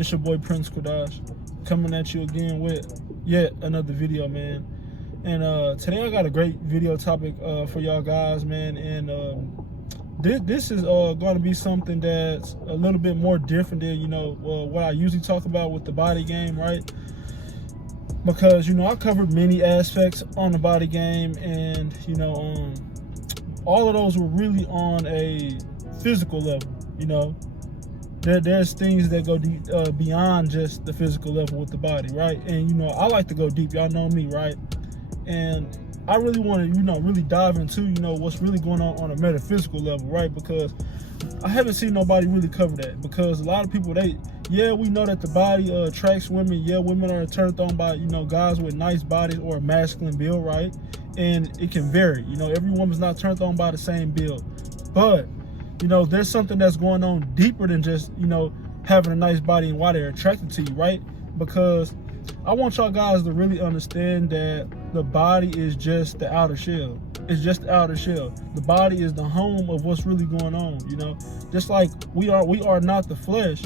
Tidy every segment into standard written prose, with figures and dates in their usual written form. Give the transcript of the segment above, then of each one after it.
It's your boy Prince Kodash, coming at you again with yet another video, man. And today I got a great video topic for y'all guys, man. And this is going to be something that's a little bit more different than what I usually talk about with the body game, right? Because I covered many aspects on the body game, and all of those were really on a physical level. There's things that go deep, beyond just the physical level with the body, right? And I like to go deep. Y'all know me, right? And I really want to really dive into what's really going on a metaphysical level, right? Because I haven't seen nobody really cover that. Because a lot of people, we know that the body attracts women. Yeah, women are turned on by guys with nice bodies or a masculine build, right? And it can vary. Every woman's not turned on by the same build, but there's something that's going on deeper than just having a nice body and why they're attracted to you, right? Because I want y'all guys to really understand that the body is just the outer shell. It's just the outer shell. The body is the home of what's really going on. Just like we are not the flesh,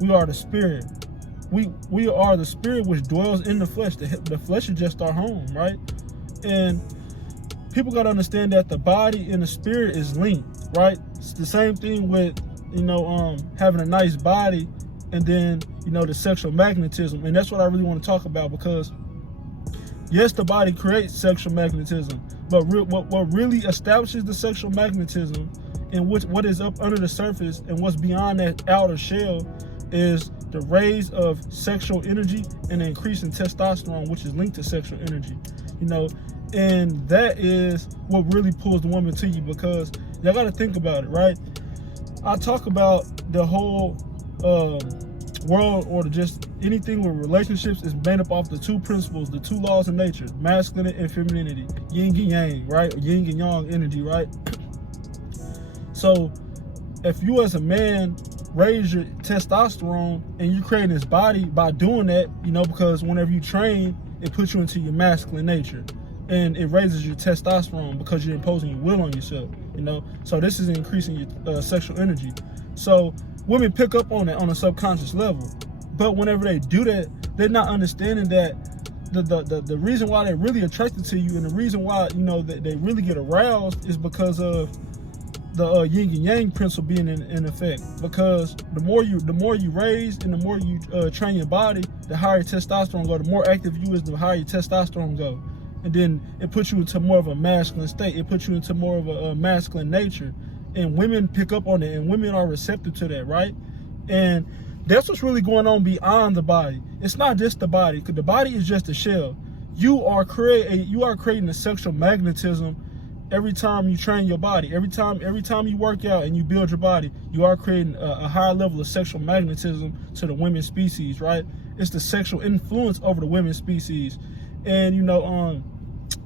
we are the spirit. We are the spirit which dwells in the flesh. The flesh is just our home, right? And people got to understand that the body and the spirit is linked, right? It's the same thing with having a nice body and then the sexual magnetism. And that's what I really want to talk about, because yes, the body creates sexual magnetism, but what really establishes the sexual magnetism and what is up under the surface and what's beyond that outer shell is the raise of sexual energy and the increase in testosterone, which is linked to sexual energy. And that is what really pulls the woman to you, because y'all got to think about it, right? I talk about the whole world, or just anything with relationships, is made up off the two principles, the two laws of nature, masculine and femininity, yin and yang, right? Or yin and yang energy, right? So if you as a man raise your testosterone and you create this body by doing that, because whenever you train, it puts you into your masculine nature. And it raises your testosterone because you're imposing your will on yourself, So this is increasing your sexual energy. So women pick up on that on a subconscious level. But whenever they do that, they're not understanding that the reason why they're really attracted to you, and the reason why, that they really get aroused, is because of the yin and yang principle being in effect. Because the more you raise and the more you train your body, the higher testosterone go. The more active you is, the higher your testosterone go. And then it puts you into more of a masculine state. It puts you into more of a masculine nature. And women pick up on it, and women are receptive to that, right? And that's what's really going on beyond the body. It's not just the body, because the body is just a shell. You are creating a sexual magnetism every time you train your body. Every time you work out and you build your body, you are creating a higher level of sexual magnetism to the women's species, right? It's the sexual influence over the women's species. And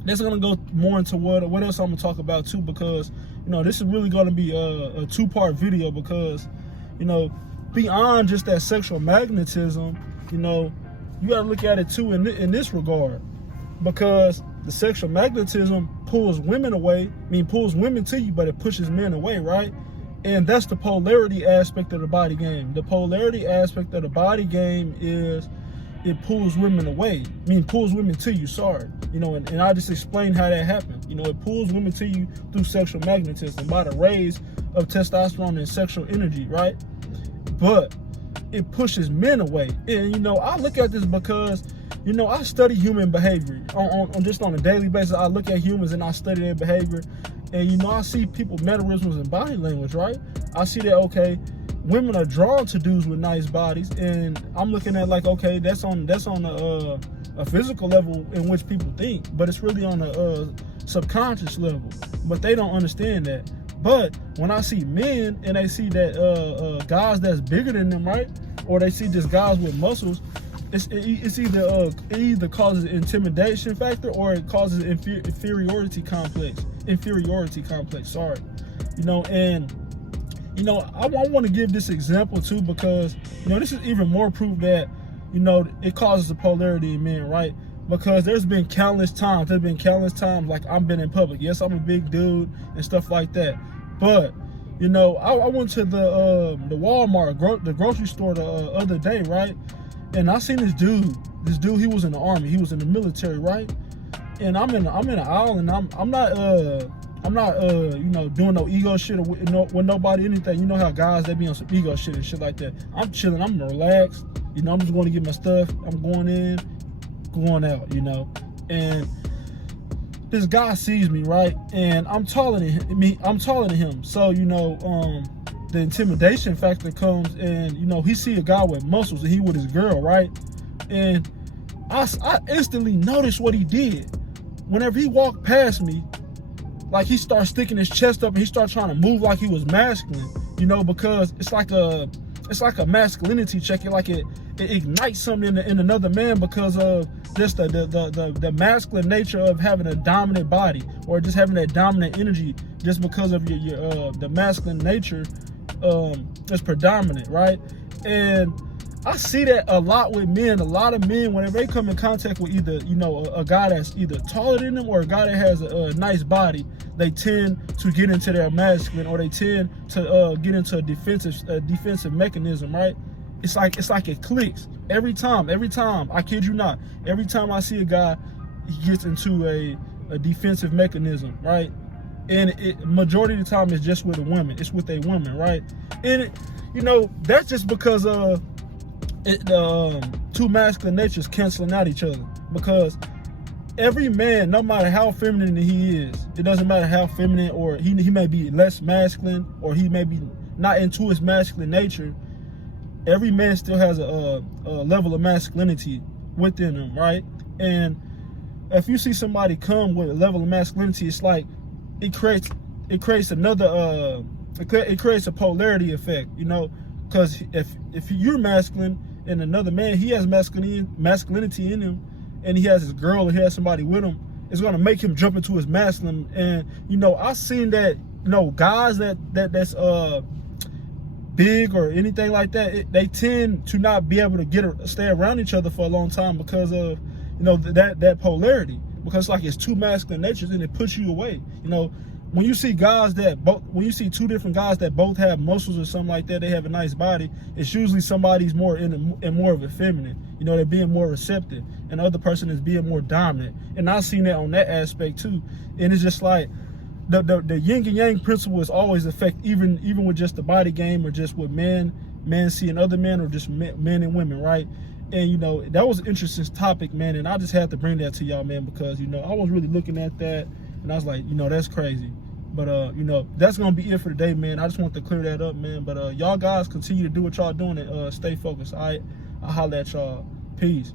that's gonna go more into what else I'm gonna talk about too, because this is really gonna be a two-part video, because beyond just that sexual magnetism, you gotta look at it too in this regard, because the sexual magnetism pulls women away, pulls women to you, but it pushes men away, right? And that's the polarity aspect of the body game. The polarity aspect of the body game is it pulls women away. Pulls women to you, sorry. And I just explained how that happened. It pulls women to you through sexual magnetism by the raise of testosterone and sexual energy, right? But it pushes men away. And I look at this because I study human behavior on a daily basis. I look at humans and I study their behavior, and I see people's mannerisms and body language, right? I see that, okay, women are drawn to dudes with nice bodies, and I'm looking at like, okay, that's on a physical level in which people think, but it's really on a subconscious level. But they don't understand that. But when I see men and they see that guys that's bigger than them, right, or they see just guys with muscles, it either causes intimidation factor, or it causes inferiority complex. Sorry, and I want to give this example too, because this is even more proof that it causes a polarity in men, right? Because there's been countless times like I've been in public. Yes, I'm a big dude and stuff like that, but You know, I went to the Walmart, the grocery store the other day, right? And I seen this dude. This dude, he was in the army. He was in the military, right? And I'm in the aisle, and I'm not you know, doing no ego shit or with nobody, anything. You know how guys, they be on some ego shit and shit like that. I'm chilling, I'm relaxed. You know, I'm just going to get my stuff. I'm going in, going out, you know. And this guy sees me, right? And I'm taller than him. So, you know, the intimidation factor comes, and, you know, he see a guy with muscles, and he with his girl, right? And I instantly noticed what he did. Whenever he walked past me, like, he started sticking his chest up, and he started trying to move like he was masculine, you know, because it's like a masculinity check. It ignites something in another man because of just the masculine nature of having a dominant body, or just having that dominant energy, just because of your the masculine nature is predominant, right? And I see that a lot with men. A lot of men, whenever they come in contact with either, you know, a guy that's either taller than them or a guy that has a nice body, they tend to get into their masculine, or they tend to get into a defensive mechanism, right? It's like it clicks every time. I kid you not. Every time I see a guy, he gets into a defensive mechanism, right? And majority of the time it's just with a woman. It's with a woman, right? And you know, that's just because two masculine natures canceling out each other. Because every man, no matter how feminine he is, it doesn't matter how feminine, or he may be less masculine, or he may be not into his masculine nature, every man still has a level of masculinity within him, right? And if you see somebody come with a level of masculinity, it's like it creates another it creates a polarity effect, you know. Because if you're masculine and another man, he has masculinity in him, and he has his girl, or he has somebody with him, it's gonna make him jump into his masculine. And you know, I've seen that, you know, guys that's big or anything like that, they tend to not be able to stay around each other for a long time because of, you know, that polarity. Because like, it's two masculine natures, and it puts you away. You know, when you see two different guys that both have muscles or something like that, they have a nice body, it's usually somebody's more in more of a feminine. You know, they're being more receptive, and the other person is being more dominant. And I've seen that on that aspect too. And it's just like the yin and yang principle is always effect, even with just the body game, or just with men seeing other men, or just men and women, right? And you know, that was an interesting topic, man, and I just had to bring that to y'all, man, because, you know, I was really looking at that, and I was like, you know, that's crazy. But you know, that's gonna be it for today, man. I just want to clear that up, man. But y'all guys continue to do what y'all doing, and stay focused. All right, I'll holler at y'all. Peace.